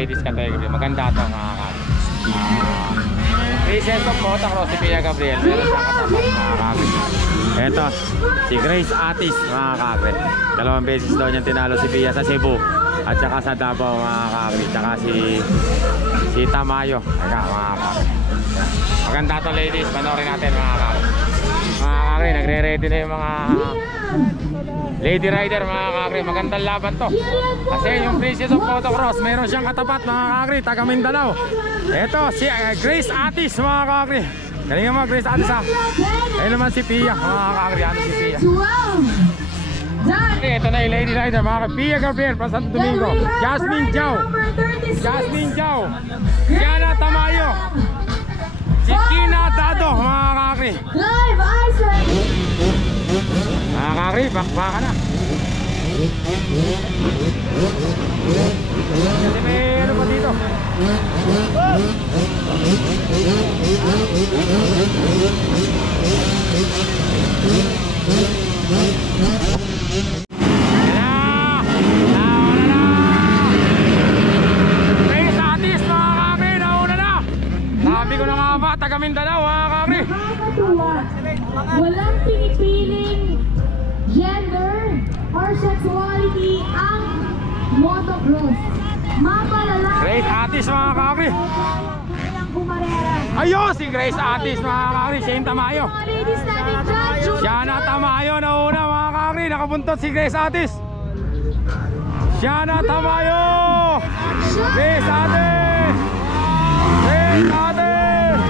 ladies category. Maganda ito mga kakri. Recent of motocross si Pia Gabriel. Meron siyang katapat mga kakri. Ito, si Grace Atis mga kakri. 2 beses daw niyang tinalo si Pia sa Cebu at saka sa Davao mga kakri. Tsaka si Tamayo. Eka mga kakri. Maganda ito ladies, panoorin natin mga kakri. Mga kakri, nagre-ready na yung mga lady rider mga kakri. Magandang laban to kasi yung Princess of Motocross meron siyang katapat mga kakri, taga Mindanao. Ito si Grace Atis mga kakri. Galingan mo Grace Atis ha. Ayun naman si Pia mga kakri. Ano si Pia? Ito na yung lady rider mga kakri. Pia Gabriel from Santo Domingo. Jasmine Jau, Diana Tamayo, si Kina Dado mga kakri. Mga kakri, bakbaka na. Kasi may ano pa dito. Grace Atis mga kakri, nauna na. Sabi ko na nga ba, taga Mindanao mga kakri. Walang pinipiling gender or sexuality ang motocross. Mapalala. Grace Atis mga kakri. Ayun si Grace Atis mga kakri. Shane Tamayo. Siana Tamayo nauna mga kakri. Nakabuntot si Grace Atis. Siana Tamayo. Grace Atis. Grace Atis.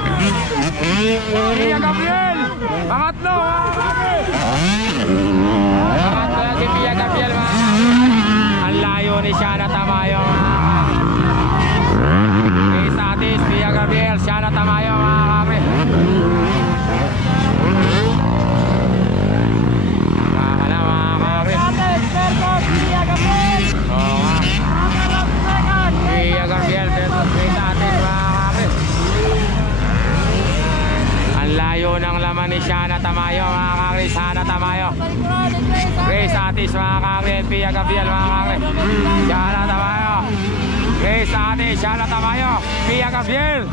Pia Gabriel. Pangatlo mga kakri. Pangatlo na si Pia Gabriel mga kakri. Ang layo ni Siana Tamayo mga kakri. Grace Atis, Pia Gabriel, Siana Tamayo mga kakri. Baka na mga kakri. Pia Gabriel. Oo nga. Pia Gabriel versus Grace Atis mga kakri. Ang layo ng laman ni Siana Tamayo mga kakri. Siana Tamayo, Grace Atis mga kakri. Pia Gabriel mga kakri. Siana Tamayo, Grace Atis, Siana Tamayo, Pia Gabriel.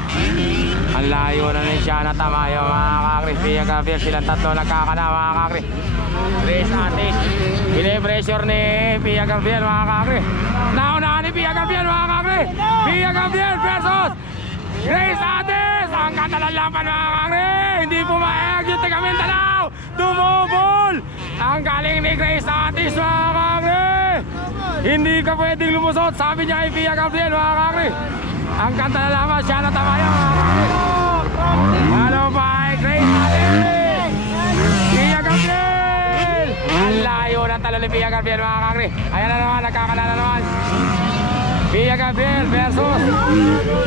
Ang layo na ni Siana Tamayo mga kakri. Pia Gabriel, silang tatlo nagkakana mga kakri. Grace Atis, bine-pressure ni Pia Gabriel mga kakri. Naunahan ni Pia Gabriel mga kakri. Pia Gabriel versus Grace Atis. Ang katalalapan mga kakri. Hindi pumayag yung taga Mindanao. Dumubol ang galing ni Grace Atis mga kakri. Hindi ka pwedeng lumusot, sabi niya kay Pia Gabriel mga kakri. Ang kanta na lamang, Siana Tamayo mga kakri. Ano ba ay Grace Atis? Pia Gabriel. Ang layo ng talo ni Pia Gabriel mga kakri. Ayan na naman, nagkakala na naman. Pia Gabriel versus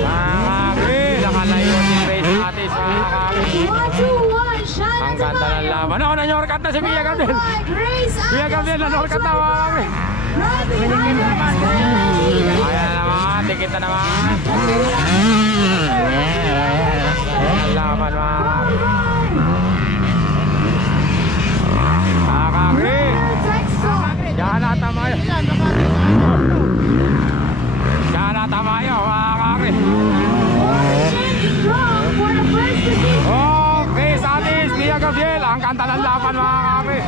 mga kakri. Nakalayo si Grace Atis mga kakri. Ang ganda ng laban. Ano, nanyorkat na si Pia Gabriel. Pia Gabriel, nanyorkat na mga kakri. Ayan na naman, tikit na naman. Ang laban mga kakri. Mga kakri. Siana Tamayo. Siana Tamayo mga kakri. Oh, Grace Atis, Pia Gabriel. Ang kanta ng laban mga kakri.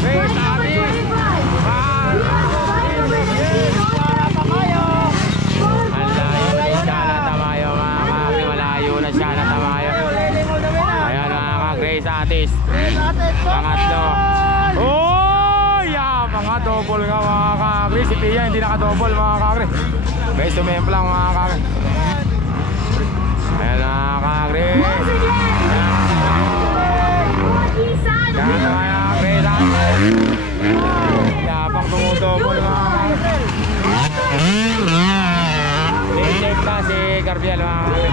Grace Atis. Atis. Pangatlo. Oh, yeah, mga double nga mga kakri. Si Pia hindi naka-double mga kakri. May sumemplang mga kakri. Ayan mga kakri. Ayan mga kakri. Yapang tumudouble mga kakri. Nilip na si Gabriel mga kakri.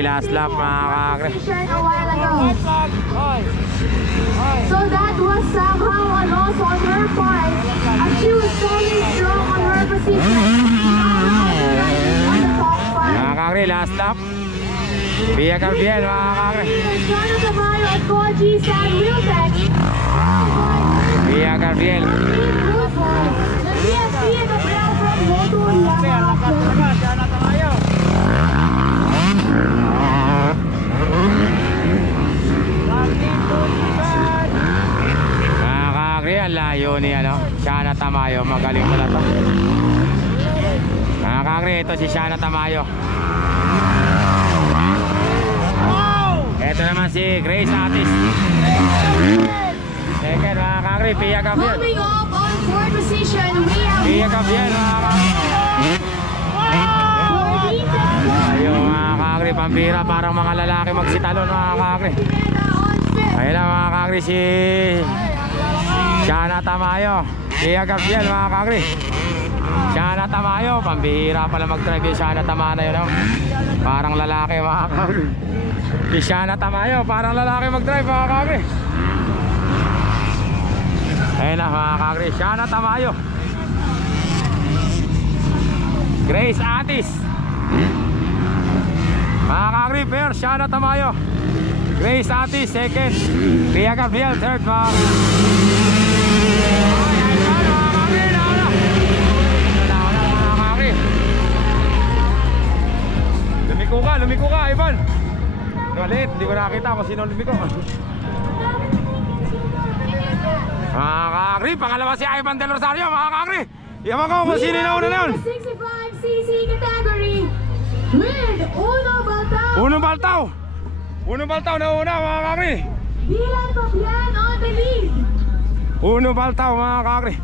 kakri, last lap mga kakri. A while ago. So that was somehow a loss on her part, as she was very strong on her position. On the top five. Mga kakri, last lap. Pia Gabriel mga kakri. Jonathan Tamayo at Koji San Wilbeck. Pia Gabriel. The PSP and the Bell from Moto Yamaha. Mga kakri, ang layo ni Shana Tamayo. Magaling pala to. Mga kakri, ito si Shana Tamayo. Ito naman si Grace Atis. Second mga kakri, Pia Gabriel. Coming up on fourth position, we have Pia Gabriel mga kakri. Ayun mga kakri, pambira, parang mga lalaki magsitalon mga kakri. Ayun lang mga kakri, si Shana Tamayo. Pia Gabriel mga kakri. Shana Tamayo, pambihira pala mag-drive yung Shana Tamayo yun. Parang lalaki mga kakri. Si Shana Tamayo, parang lalaki mag-drive mga kakri. Ayun na mga kakri, Shana Tamayo. Grace Atis. Mga kakri, pair, Shana Tamayo. Grace Atis, second. Pia Gabriel, third mga kakri. Lumiko ka, Ivan. Galit, hindi ko nakakita kung sino lumiko. Mga kakri, pangalawa si Ivan Del Rosario, mga kakri. Iyaman ko kung sino na una na yun. 65cc category with Uno Baltao. Uno Baltao na una mga kakri. Dylan Fabian on the lead. Uno Baltao mga kakri.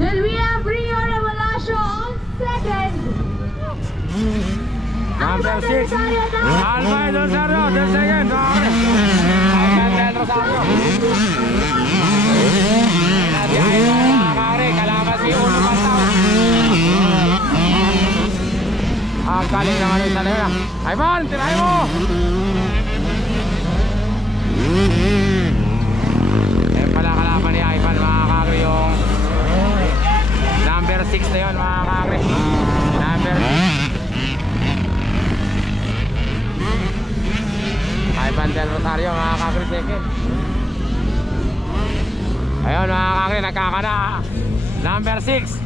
Then we have Rio Revelacio on second. Number 6 Alba Del Rosario, the second mga kakri. Ivan Del Rosario. Nabi Ivan mga kakri, kalaban si Uno Baltao. Ang galing naman yung sana yun. Ivan, tirahin mo! Ayan pala kalaban ni Ivan mga kakri, yung number 6 na yun mga kakri. Number 6 Ivan Del Rosario mga kakri, second. Ayun mga kakri, nagkakana. Number 6.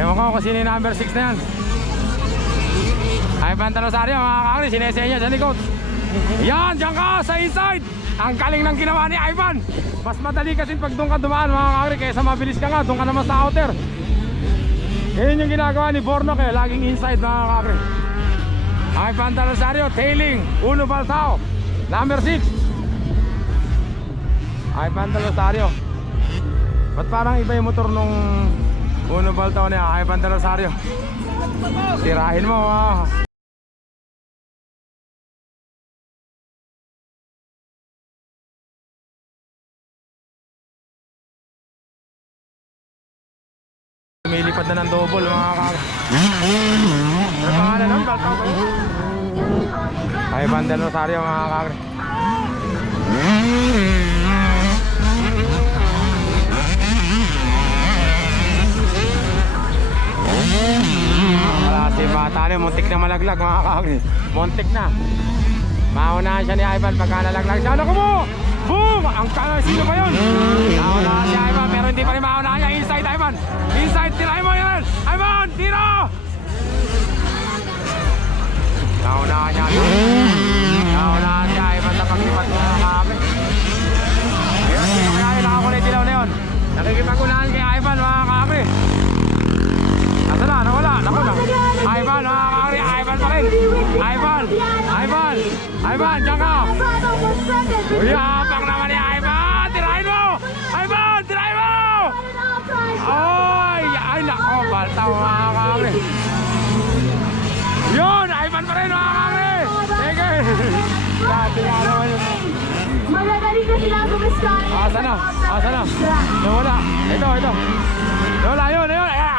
Ewan ko kung sino yung number 6 na yan. Ivan Del Rosario mga kakri, sinesenya sa likod. Yan, dyan ka sa inside. Ang galing ng ginawa ni Ivan. Mas madali kasi pag doon ka dumaan mga kakri, kaysa mabilis ka nga, doon ka naman sa outer. Yan yung ginagawa ni Bornok eh, laging inside mga kakri. Ivan Del Rosario, tailing Uno Baltao, number 6. Ivan Del Rosario. Ba't parang iba yung motor nung Uno Baltao niya, Ivan Del Rosario? Tirahin mo Lumilipad na ng double mga kakri. Ano pangalan nun? Baltao ba yun? Ivan Del Rosario mga kakri. Wala si Batali, muntik na malaglag mga kakri. Muntik na. Maunahan siya ni Ivan pagka nalaglag siya. Ano ko mo? Boom! Ang kanan, sino ba yun? Maunahan si Ivan pero hindi pa rin maunahan niya. Inside Ivan. Inside, tirahin mo yan. Ivan, tira! Maunahan niya. Maunahan siya. Ivan na paglipat mga kakri. Ayun, kaya nakakulay dilaw na yun. Nakikipag-unahan kay Ivan mga kakri. Nasa na? Nawala? Naku na. Ivan mga kakri. Ivan pa rin. Ivan! Ivan! Ivan, dyan ka! Uyabang naman ni Ivan! Tirahin mo! Ivan! Tirahin mo! Ay, nako! Baltao mga kakri. Yun! Ivan pa rin mga kakri! Sige! Dati nga naman yun. Magagaling na sila gumiskan. Asa na? Asa na? Nawala. Ito. Nawala yun.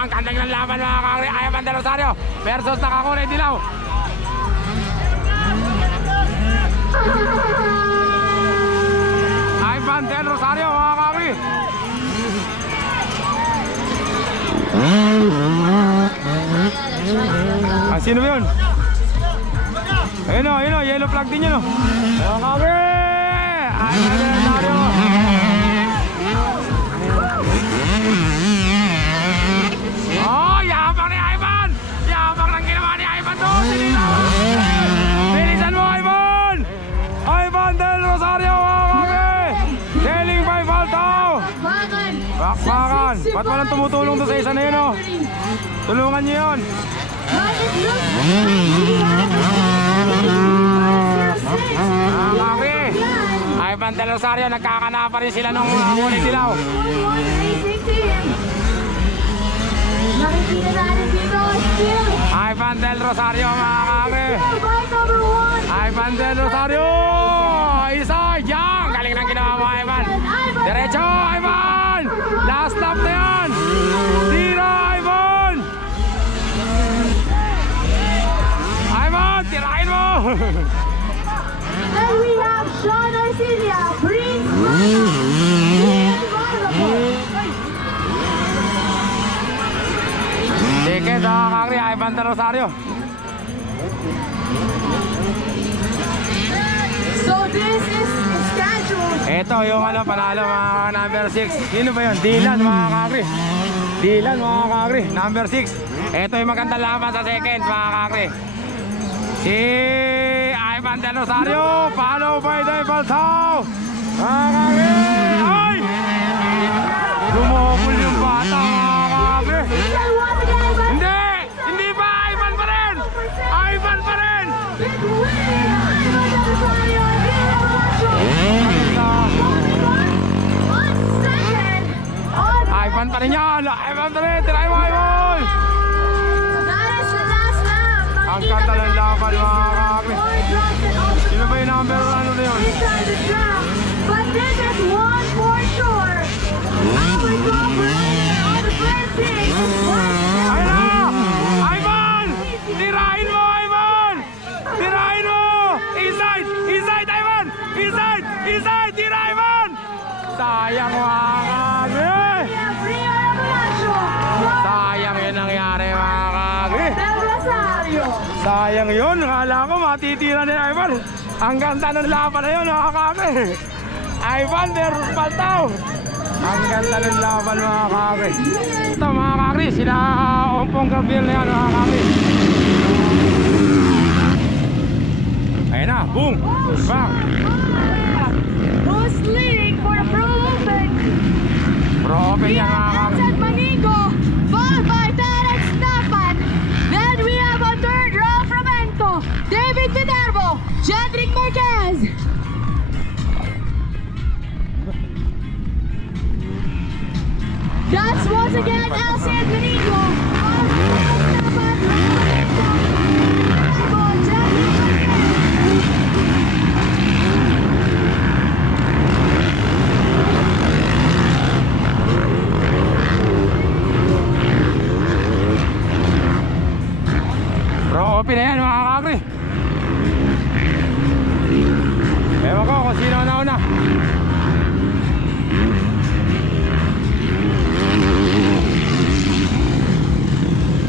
Ang kandang ng laban mga kakri. Ivan Del Rosario versus nakakulay dilaw. Ivan Del Rosario, mga kakri. Ah, sino ba yun? Ayun o, yellow flag din yun o. Mga kakri! Ivan Del Rosario. Oh, yabang ni Ivan! Yabang ng ginawa ni Ivan doon! Bilisan mo, Ivan! Ivan Del Rosario, mga kakri! Deling by Faltao! Bakbakan! Ba't walang tumutulong doon sa isa na yun o? Tulungan niyo yun! Mga kakri! Ivan Del Rosario, nagkakanapa rin sila nung ulit dilaw. Nakikita natin dito, still. Ivan Del Rosario, mga kakri! Bike number 1. Ivan Del Rosario! Isa! Yang! Galing ng ginawa mo, Ivan! Diretso, Ivan! Last lap na yan! Tira, Ivan! Ivan, tirahin mo! Then we have Sean Arcilia, Prince Ticket, mga kakri, Ivan Del Rosario. So this is scheduled. Ito yung panalo, mga number 6. Sino ba yun? Dylan, mga kakri. Dylan, mga kakri, number 6. Ito yung magandang laban sa second, mga kakri. Si Ivan Del Rosario, follow by Dave Faltao. Mga kakri. Ay! Lumobol yung bata, mga kakri. Then once again, but Hindi! Hindi pa! Ivan pa rin! Ivan pa rin! big win! Ivan Del Rosario, on second. Ivan pa rin yan! Ivan pa rin! Try mo, Ivan! That is the last lap. Ang ganda ng laban, mga kakri. Sino ba yung number ano na yun? Inside the track. But this is one for sure. Our cooperation on the first day. Ayun na! Ivan! Tirahin mo, Ivan! Tirahin mo! Inside! Inside, Ivan! Inside! Inside! Tira, Ivan! Sayang, mga kakri! Sayang yun nangyari, mga kakri! Del Rosario. Sayang yun! Akala ko matitira ni Ivan! Ang ganda ng laban na yun, mga kakri! Ivan versus Faltao! Ang ganda ng laban, mga kakri! Ito, mga kakri, sila Ompong Gabriel na yan, mga kakri! Ayun na, boom! Bang! Who's leading for the Pro Open? Pro open yan, mga kakri! Vincent Manigo, followed by Terence Napan. Then we have a third row from Ento, David Viterbo, Jedrick Marquez. That's once again Elsie and Manigo. Pro open na yan, mga kakri! Ewan ko kung sino na-una.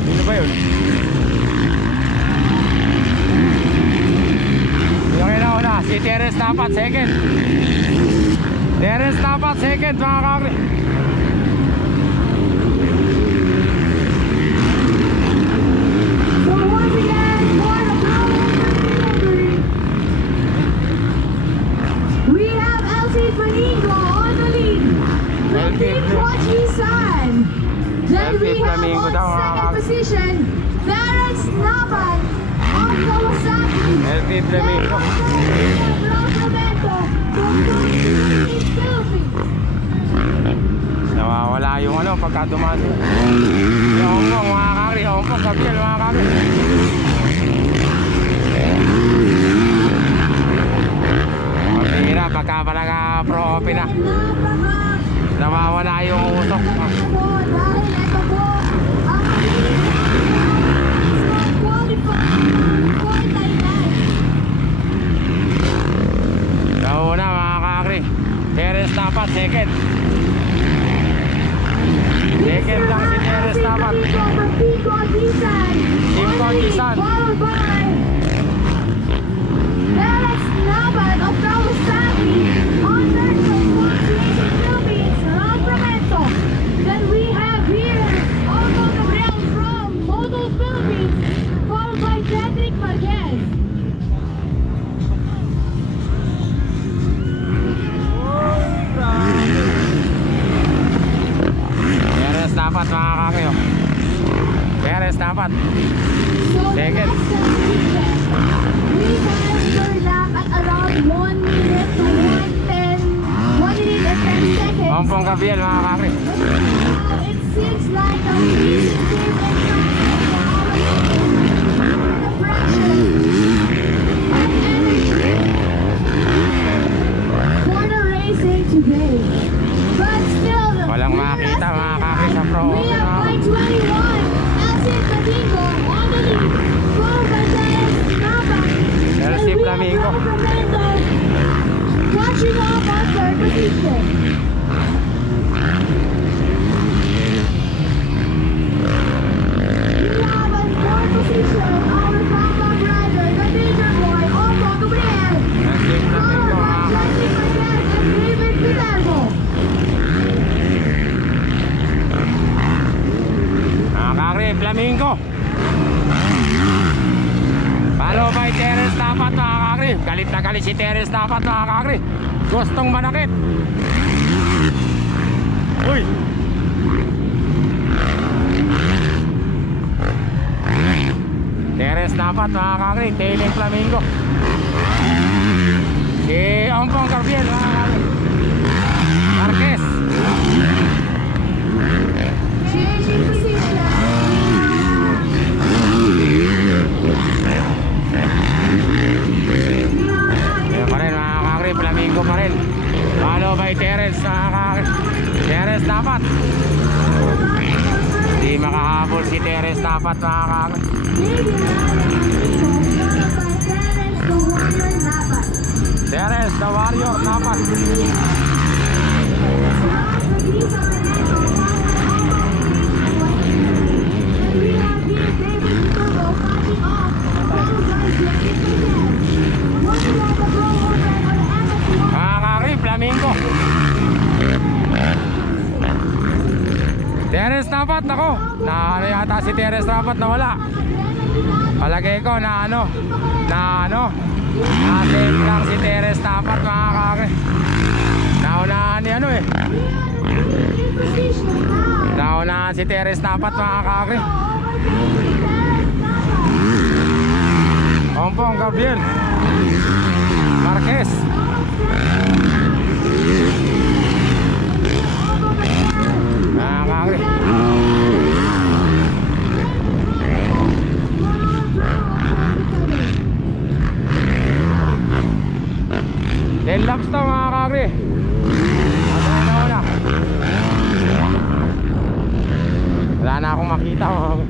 Sino ba yun? Yung inauna, si Terence Tapat, second. Terence Tapat, second, mga kakri. So once again, for the Pro Open, we have Elsie Manigo on the lead. Elsie Big Wachi-san. Then we Elsie have Flamingo on daw, mga second kakri. position, Terence Napan on Kawasaki. LP Flamingo. Nawawala yung pagka dumaan sila. Yung Hongkong, mga kakri. Hongkong, Gabriel, mga kakri. Mabihira pagka talaga pro open na. Nawawala yung usok. Ojisan. Followed by Alex Nabat of Kawasaki. Under the Racing Philippines, Ron Prometo. Then we have here Otto Gabriel from Moto Philippines, followed by Cedric Marquez. Perez dapat mga kakri. Perez dapat. So Second. we have your lap at around 1 minute to 1 minute and 10 seconds. Ompong Gabriel mga kakri. Now it seems like a recent team the pressure and energy for the racing today. But still, Walang makita mga kakri sa pro. we have by 21, Elsie Flamingo on the lead, followed by Dennis Nava. Elsie And we have Flamingo. Ron Fernando watching off on third position. We have on fourth position our compound rider, the major boy, Otto Gabriel, Elsie followed Flamingo by mga kakri. Jesse Marquez and David Fidalgo. Mga kakri, Flamingo. Follow by Terence dapat mga kakri. Galit na galit si Terence dapat mga kakri. Gustong manakit. Uy! Terence dapat mga kakri. Tailing Flamingo. Si Ompong Gabriel mga kakri. Marquez. Changing position. Ayan pa rin mga kakri. Flamingo pa rin. Follow by Terence mga kakri. Terence dapat. Hindi makahabol si Terence dapat mga kakri. Terence the Warrior dapat. Mga kakri, Flamingo. Terence dapat, nako. Na ano yata si Terence dapat na wala. Palagay ko na na-save lang si Terence dapat mga kakri. Naunahan ni ano eh. Naunahan si Terence dapat mga kakri. Ompong Gabriel Marquez. Mga kakri. 10 laps to mga kakri. Wala na akong makita mga kakri.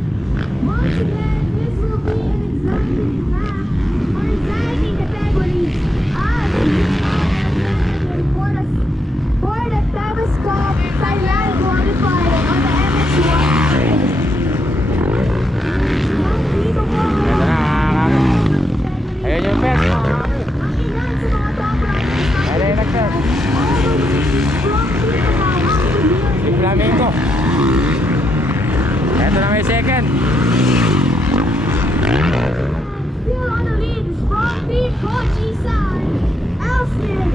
Once again, this will be an executive lap for exciting category as for the Tabascope Thailand qualifier on the MS1 race. Dito po ang Ito na mga kakri. Ayun yung pet mga kakri. ang ilan sa mga top riders Ayun yung nag-pet. Si Flamingo. Ito na may second. Still on the lead is from Team Kochi-san, Elston,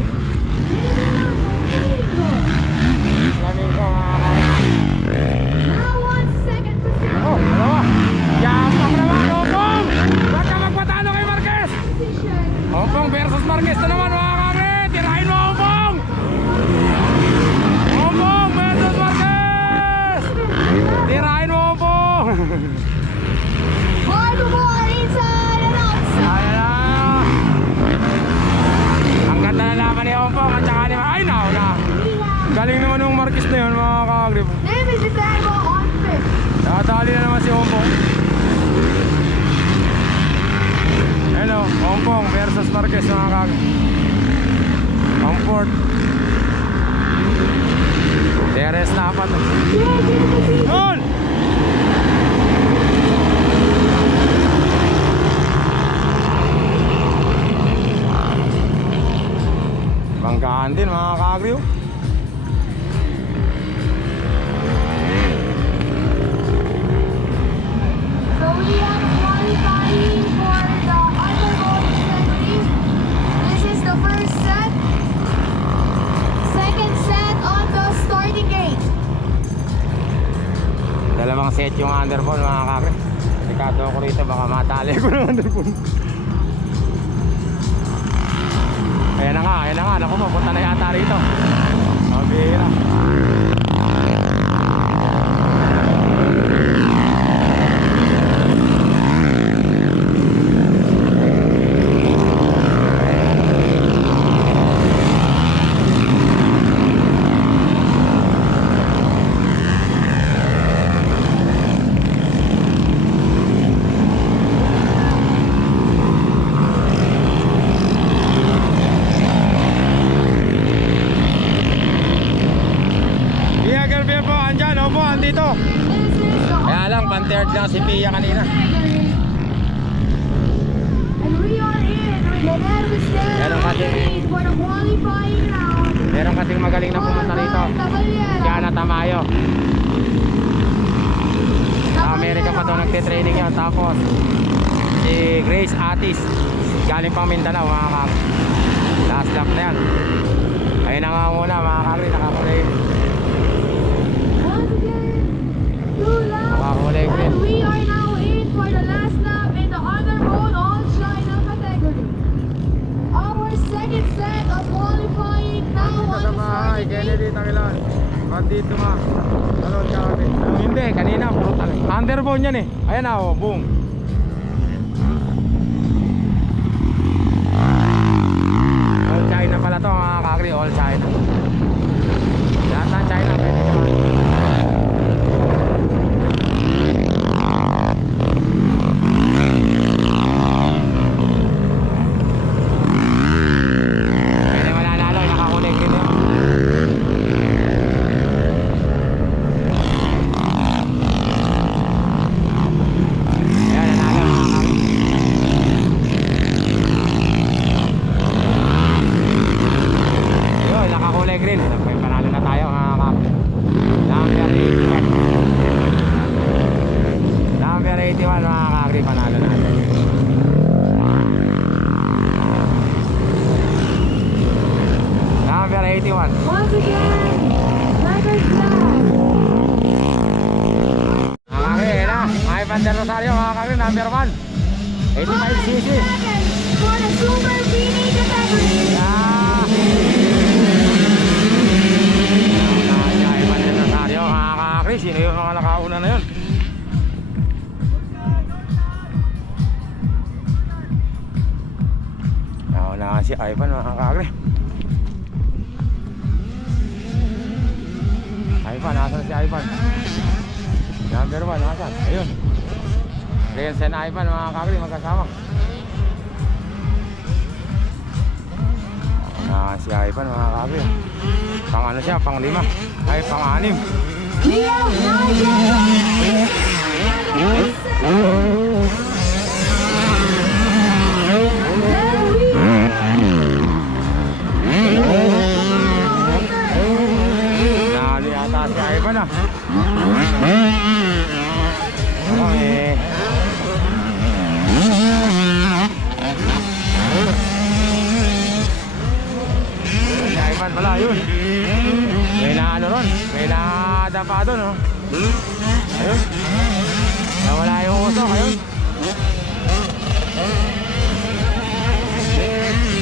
Flamingo mga kakri. now on second position. Oh, dalawa. Yapang naman, Ompong! Ba't ka magpatalo kay Marquez? Ompong versus Marquez na naman mga kakri. Tirahin mo, Ompong! Ompong versus Marquez! Tirahin mo, Ompong! For the more inside and outside. Ayan na. Ang ganda na laban ni Ompong at saka ni ay nauna. Galing naman ng Marquez na yun mga kakri. Name is Fidalgo on fifth. Nakatali na naman si Ompong. Hello, Ompong versus Marquez mga kakri. Ang fourth. Terence dapat. Yun! kakagri oh. So we have qualifying for the undergoing assembly. This is the first set. Second set on the starting gate. Dalawang set yung underbone mga kakagri. Delikado ako rito, baka matali ko ng underbone. Ayan na nga, naku mo, punta na yata rito. Mabira. Andito. Kaya lang, pan-third lang si Pia kanina. And we are in with the nervous stage for the qualifying round. Meron kasing magaling na pumunta rito. Diana Tamayo. Sa Amerika pa to nagtitraining yun. Tapos si Grace Atis, galing pang Mindanao mga kakri. Last lap na yan. Ayun na nga muna mga kakri, nakakulay. And we are now in for the last lap in the underbone all China category. Our second set of qualifying now on the starting gate. Kennedy Tangilan. Dito nga. Ano kakri? Hindi, kanina puro tali. Underbone yan eh. Ayan na oh, boom. All China pala to mga kakri, all China. Lahat ng China pwede naman. Once again, record flag. Ayan na, ay Pandel Rosario mga kakri, number 1 85cc For the Super Mini category. Ay Pandel Rosario mga kakri, sino yung mga nakauna na yun? Nauna si Ivan mga kakri. Ivan, nasan si Ivan? Number 1, nasan? Ayun. Renz and Ivan, mga kakri, magkasama. Si Ivan, mga kakri. Pang ano siya, pang 5. Ay, pang 6. We have si Ivan ah. Okay. Si Ivan pala yun. May na ano ron. May nadapa doon oh. Ayun. Nawala yung usok. Ayun.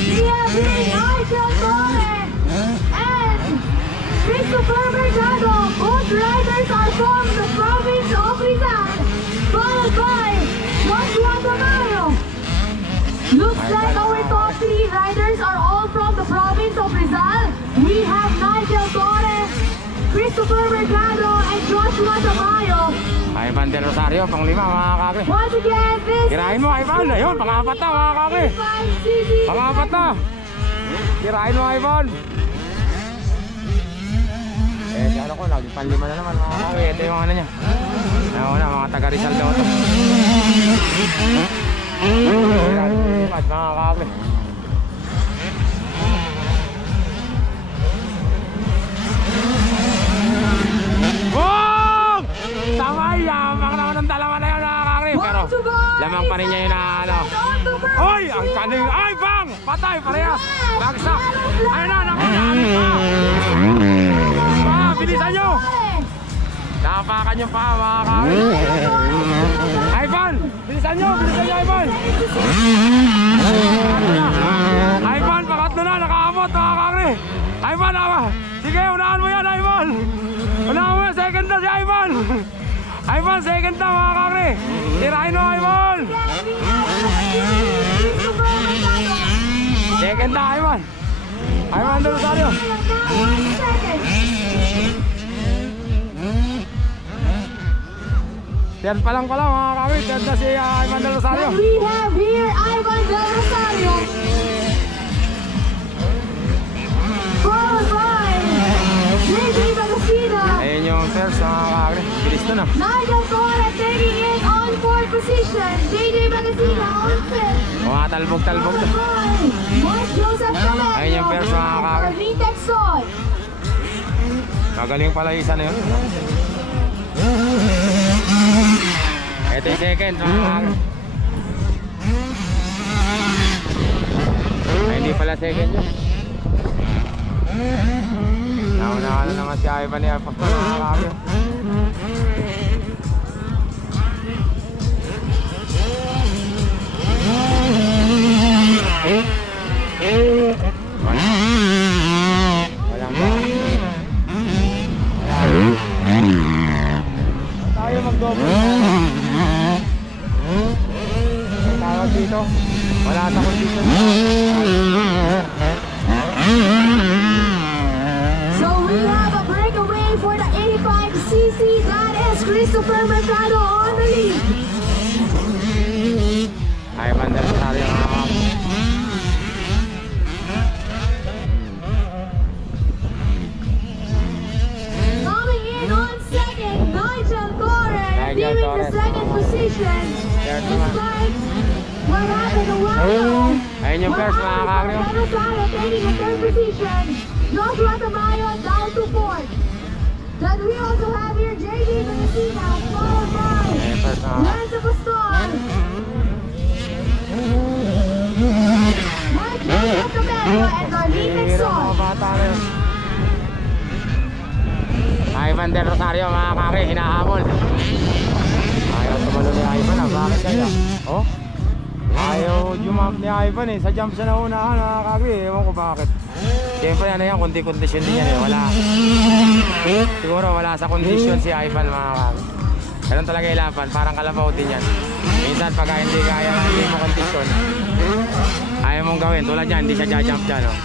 We have Nigel Torres and Christopher Mercado. Both riders are from the province of Rizal, followed by Joshua Tamayo. Looks like our top 3 riders are all from the province of Rizal. We have Nigel Torres, Christopher Mercado, and Joshua Tamayo. Ivan Del Rosario, pang 5 mga kakri. Once again, this Kirain mo Ivan. Ayun, pang-4 na mga kakri. Pang-4 na. Kirain mo Ivan. Ano ko, naging pan 5 na naman mga kakri. Ito yung ano niya. Ano na, mga taga Rizal daw ito. Mga kakri. Malamang pa rin niya yung ano. Hoy! Ang kaning! Ay, bang! Patay! Parehas! Bagsak! Ayun na! Nakulaan pa! Bilisan nyo! Napakan nyo pa mga kakri. Ivan! Bilisan nyo! Bilisan nyo Ivan! Ivan! Pakatlo na! Nakaabot mga kakri! Ivan! Sige! Unahan mo yan Ivan! Unahan mo yan! Second na si Ivan! Ivan! Second na mga kakri! Tirahin mo Ivan! Second na Ivan! Ivan de Rosario! Third pa lang pala mga kakri, third na si Ivan de Rosario. And we have here Ivan de Rosario. Followed by JJ Bagasina. Ayun yung first mga kakri, bilis na na. Nigel Torres taking it on fourth position. JJ Bagasina on fifth. Mga talbog-talbog na. Mark Joseph Camelo. Ayun yung first mga kakri. Marvin Texon. Magaling pala isa na yun. Ito yung second mga kakri. Ay, hindi pala second yun. Nauna na naman si Ivan ni Apostol mga kakri. Walang ba? Tayo mag-double. Tawag dito. Wala sa condition. So we have a breakaway for the 85cc. That is Christopher Mercado on the lead. Ivan de Rosario mga kakri. Coming in on second, Nigel Torres. Nigel Leaving Torres. the second position. Third naman. Despite what happened a while ago. Ayun yung first mga kakri. Mercado taking the third position. Joshua Tamayo down to fourth. Then we also have here JD Bagasina, followed by Ayun yung first mga kakri. Lorenzo Pastor. Mark Joseph Camelo and Marvin Hira Texon. mga bata na yun. Ivan de Rosario mga kakri, hinahamol. Ayaw tumalo ni Ivan bakit kaya? Oh? Ayaw jump ni Ivan sa jump siya naunahan mga kakri, ewan ko bakit. Siyempre ano yan, kundi kondisyon din yan wala. Siguro wala sa kondisyon si Ivan mga kakri. Ganun talaga ilaban, parang kalabaw din yan. Minsan pag hindi kaya, hindi mo kondisyon, ayaw mong gawin, tulad yan, hindi siya jump dyan. Oh.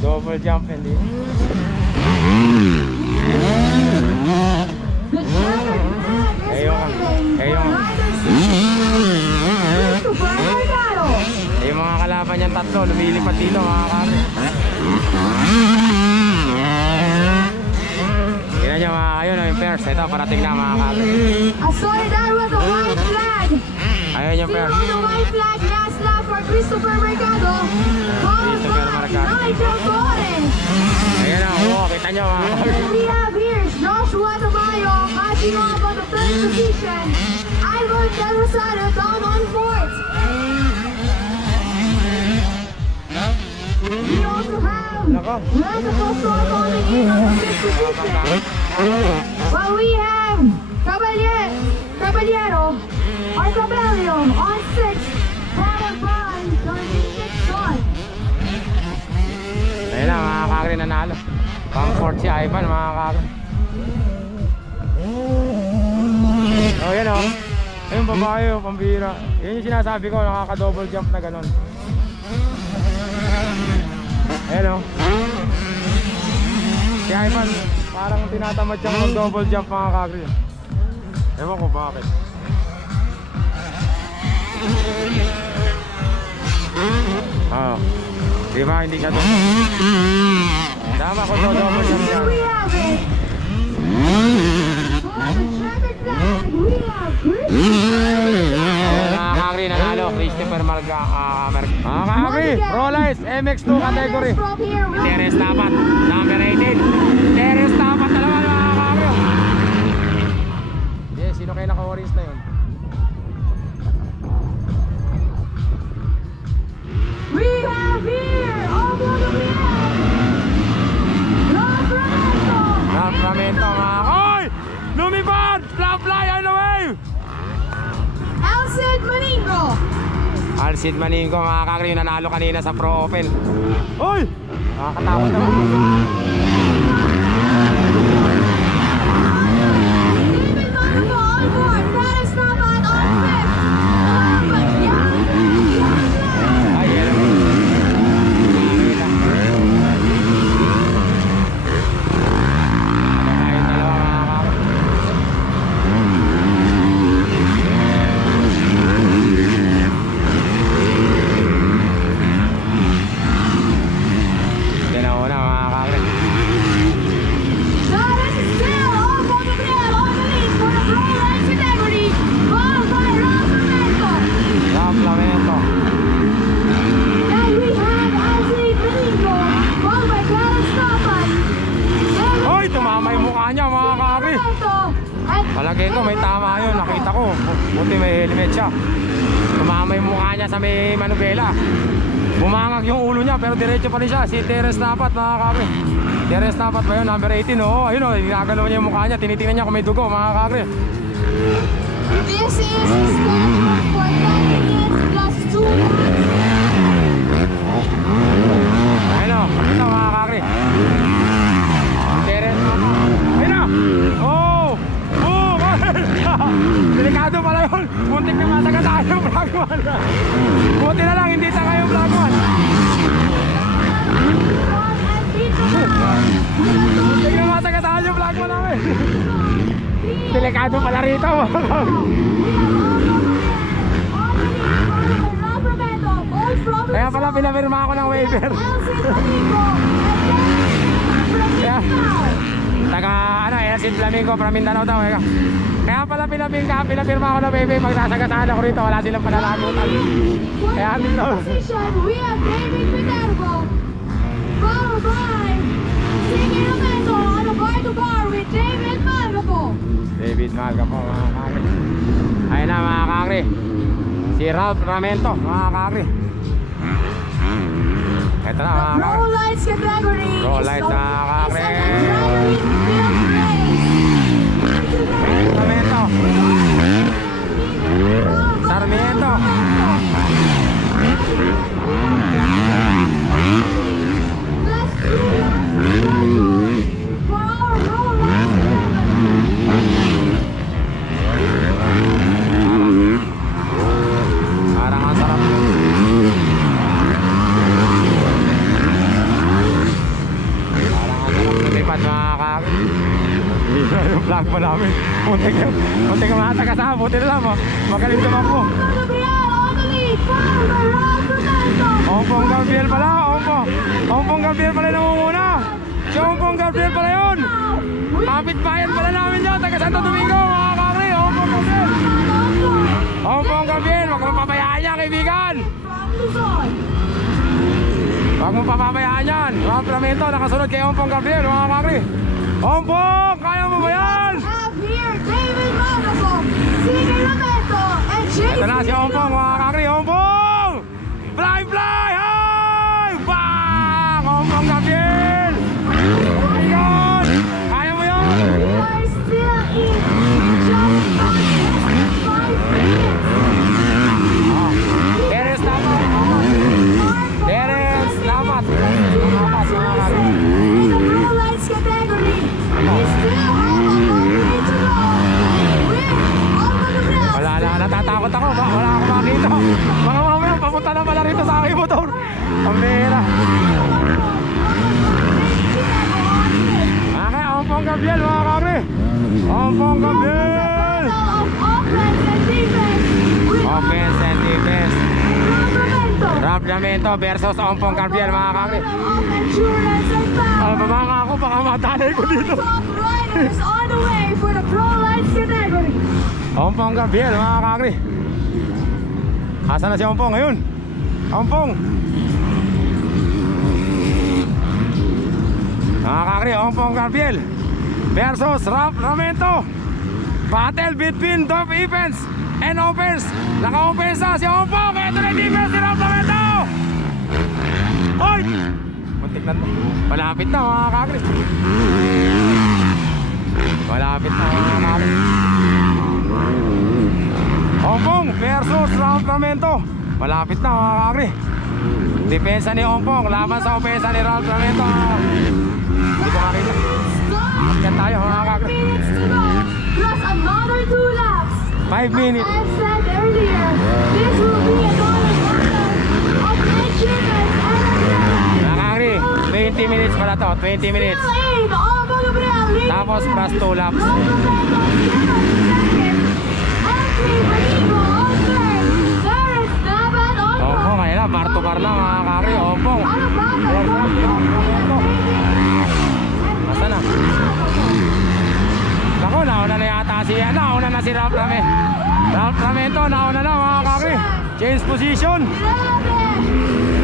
Double jump hindi. The third flag is waving Ayun. for Christopher Mercado. Yung mga kalaban niyang tatlo, lumilipat dito mga kakri. Tingnan nyo mga ayun, yung pairs. Ito, parating na mga kakri. A solidar with a white flag. Ayun yung Still pairs. on the white flag, last lap for Christopher Mercado. Followed Christopher by Mercado. Nigel Torres. Ayun na, oo, kita nyo mga kakri. And we have here Joshua Tamayo catching up on the third position. Ivan de Rosario down on fourth. We also have Nako. Lorenzo Pastor coming in on the fifth position. Well, we have Caballero or Cabello on sixth, followed by Marvin Texon. Ayun na mga kakri nanalo. Pang fourth si Ivan mga kakri. Oh yan oh. Ayun babae oh, pambira. Yan yung sinasabi ko, nakaka-double jump na ganun. Ayun oh. Si Ivan, parang tinatamad siyang mag-double jump mga kakri. Ewan ko bakit. Oh. Diba hindi siya doon? Tama ko to double jump Here siya. we have it. For the checkered flag, we have Mga kakri nanalo, Christopher Marga. Mga kakri, Prolice MX2 category. From here, we Teres dapat, number 18. Teres dapat talaga mga kakri. Yes, sino orange na yun. We have here automobile Labramento. Labramento mga Oy! Lumipad! Fly on the way! Alcid Maningo. Alcid Maningo mga kakri, yung nanalo kanina sa Pro Open. Uy! Nakakatakot naman. David Maningo on board. That is not on fifth. But yeah. Ay, yan. Ayun dalawa mga kakri. Tinauna mga kakri. That is still automobile on the lead for the Pro Lights Integrity. Followed by Labramento. Labramento. And we have Alcid Maningo. Followed by Carlos Tapas. Hoy, tumama yung mukha niya mga kakri. Palagay ko may tama yun, nakita ko. Buti may helmet siya. Tumama yung mukha niya sa may manubela. Bumangag yung ulo niya pero diretso pa rin siya. Si Terence Napat mga kakri. Terence Napat ba yun? Number 18 oh. Ayun oh, ginagalaw niya yung mukha niya. Tinitingnan niya kung may dugo mga kakri. This is scheduled for 10 minutes plus 2 Ayun oh, ito mga kakri. Terence Napat. Ayun oh! Oh! Oh! Delikado pala yun. Muntik na masagasaan yung vlog 1. Buti na lang, hindi tanga yung vlog 1. Muntik na masagasaan yung vlog 1 namin. Delikado pala rito. Kaya pala pinapirma ako ng waiver. Kaya, taga ano, Alcid Flamingo from Mindanao daw. Kaya pala pinapirma ako ng waiver. Pag nasagasaan ako rito, wala silang panalagutan. Kaya dito. We have David Viterbo, followed by Sige Romento on a bar-to-bar with David Malgapo. David Malgapo mga kakri. Ayun na mga kakri. Si Ralph Ramento mga kakri. Ito na mga Pro kakri. Lights category. Pro Lights mga kakri. Ramento. Sarmiento. For our Pro Lights Parang ang sarap yun. Parang ang sarap lumipad mga kakri. Yung vlog mo namin. Muntik ka matagasama. Buti na lang mo. Magaling tumakbo. Gabriel on the lead, followed by Ralph Romento. Ompong Gabriel pala. Ompong Gabriel pala namumuna. Si Ompong Gabriel pala yun. Kapit bayan pala namin yun. Taga Santo Domingo mga kakri. Ompong Gabriel. Ompong Gabriel. Huwag mo pabayaan yan kaibigan. From Luzon. Huwag mo papabayaan yan. Ralph Ramento nakasunod kay Ompong Gabriel mga kakri. Ompong! Kaya mo ba yan? Have here David Malgapo, Sige Romento, and Jason. Ito na si Ompong mga kakri. Ompong! Fly! Hi! Bang! Ompong Gabriel! Ayun! Kaya mo yun? We are still in just 5 minutes. Terence Napat. Terence Napat. Napat mga kakri. In the Pro Lights category, we still have a long way to go. With Alma Gabriel. Wala na, natatakot ako. Wala akong makita. Mga mamaya, papunta na pala rito sa aking motor. Ang bihira. Okay, Ompong Gabriel mga kakri. Ompong Gabriel. Of offense and defense with Offense and defense. Ramento. Ralph Ramento versus Ompong Gabriel mga kakri. Endurance and power. Baka ako, baka matanay ko dito. Top riders on the way for the Pro Lights category. Ompong Gabriel mga kakri. Asa na si Ompong ngayon? Ompong. Mga kakri, Ompong Gabriel versus Ralph Ramento. Battle between top events and offense. Naka-offensa si Ompong. Ito na yung defense ni Ralph Lamento. Hoy! Muntik na to. Malapit na mga kakri. Malapit na mga kakri. Ompong versus Ralph Lamento. Malapit na mga kakri. Depensa ni Ompong laban sa opensa ni Ralph Lamento. Hindi ko makita. Yan tayo mga kakri. Minutes to go, plus another 2 laps. 5 minutes. As said earlier, this will be another battle of achievements and Mga kakri, 20 minutes pala to. 20 minutes. Aid, Ompong Gabriel leading Tapos the plus 2 laps. Ralph Lamento second. Anthony Marigo on third. There is Navan on Ompong, ayun na. Bar to bar na mga kakri. Ompong. Ano ba? Basta na. Ako, nauna na yata nauna na si Ralph Lamento. Ralph Lamento, nauna na mga kakri. Change position.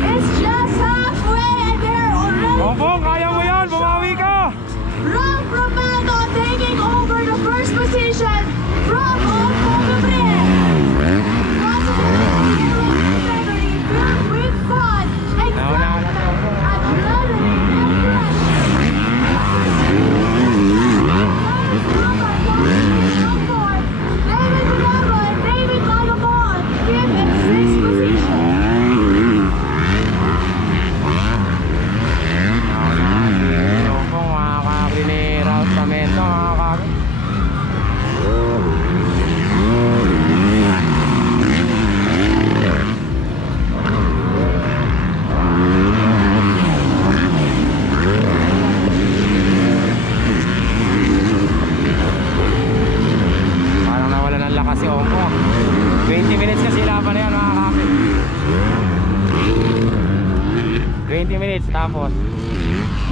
It's just halfway and they're already Ompong, kaya mo yan. Bumawi ka. Ralph Lamento taking over the first position from Ompong Gabriel. With fun, Nauna na si Ompong. David Malabon, 5th and 6th position. Nauna na si Ompong mga kakri ni Ralph Lamento mga kakri. Parang nawala ng lakas si Ompong. 20 minutes kasi laban na yan mga kakri. 20 minutes tapos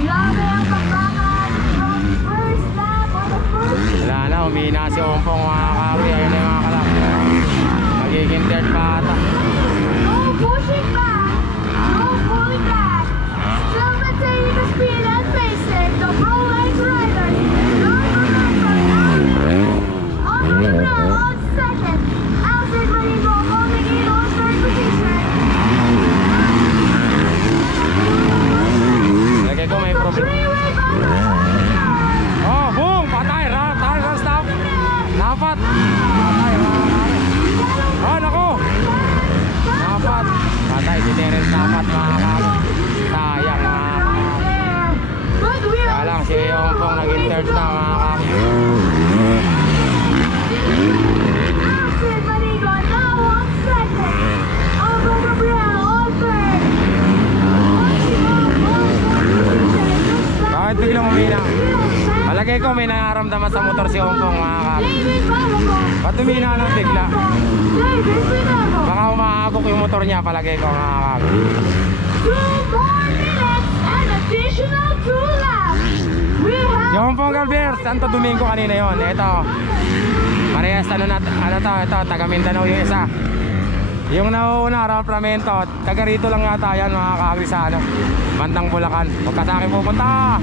Grabe ang pagbakan from first lap on the first. wala na, umina si Ompong mga kakri. Ayun na yung mga kalak. Magiging third pa ata. No pushing back, no pulling back. Still maintaining the speed and pacing. The Pro Race riders. Ompong Gabriel on second. Alfred Marigo holding in on third position. Lagay ko may problem. Three-way battle. Oh, boom! Patay! Target stop! Dapat! Patay mga kakri. Oh, naku! Dapat! Patay si Terence dapat mga kakri. Sayang mga kakri. Good wheel. Kaya lang si Ompong naging third na mga kakri. Alfred Marigo now on second. Ompong Gabriel on third. Kahit biglang umina. Palagay ko may nararamdaman sa motor si Ompong mga kakri. David Malabon. Ba't umina ng bigla? David Pinero. Baka umaabok yung motor niya palagay ko mga kakri. 2 more minutes and additional 2 laps. We have Yung Ompong Galver, Santo Domingo kanina yon. Ito. Parehas ano to, ito, taga Mindanao yung isa. Yung nauna, Ralph Lamento, taga rito lang yata yan mga kakri sa ano, bandang Bulacan. Huwag ka sa akin pupunta.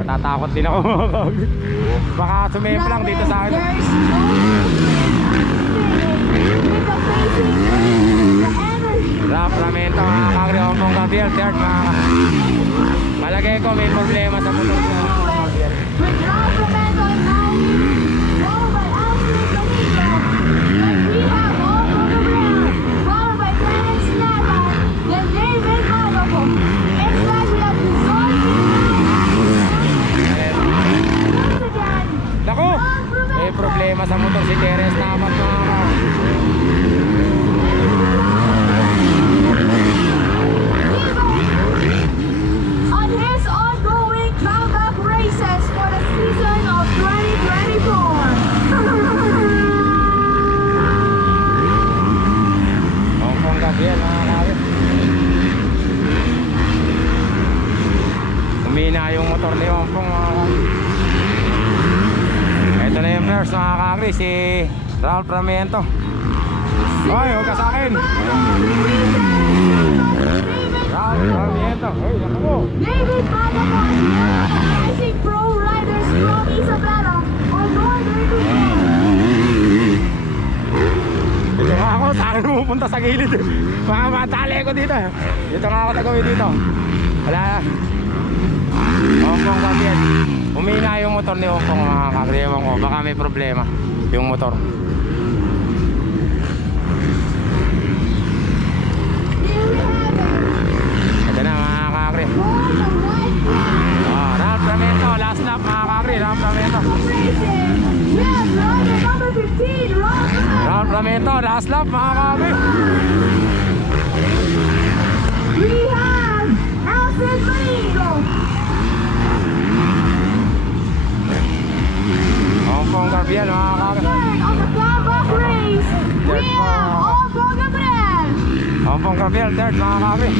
Matatakot din ako mga kakri. Baka sumip lang dito sa akin. There's no with the pacing, the energy. Ralph Lamento mga kakri, Ompong Galver, third mga kakri. Malagay ko may problema sa motor niya. With Ralph Lamento now followed by Alfred Domingo. Then we have Ompong Gabriel, followed by Clarence Nava, then David Malabon. Next we have Zon. Once again, Naku! May problema sa motor si Terence dapat mga kakri. on his ongoing comeback races for the season of 2024. Ompong Gabriel mga kakri. Umina yung motor ni Ompong mga kakri. Ito na yung first mga kakri, si Ralph Lamento. Hoy, huwag ka sa akin. Ralph Lamento. Hoy, naku mo. David Malabon, Racing Pro Riders from Isabela, Dito nga ako, saan pupunta sa gilid? Mga matali ko dito. Dito nga ako tagawin dito. Wala na. Hongkong Gabriel. Umina yung motor ni Hongkong mga kakri. Ewan ko, baka may problema yung motor. Ito na mga kakri. Ralph Ramento, last lap mga kakri. Ralph Ramento. Ralph Ramento, last lap mga kakri. We have Alfred Maringo. Hongkong Gabriel mga kakri. Third of the club race. We have Hongkong Gabriel. Hongkong Gabriel, third mga kakri.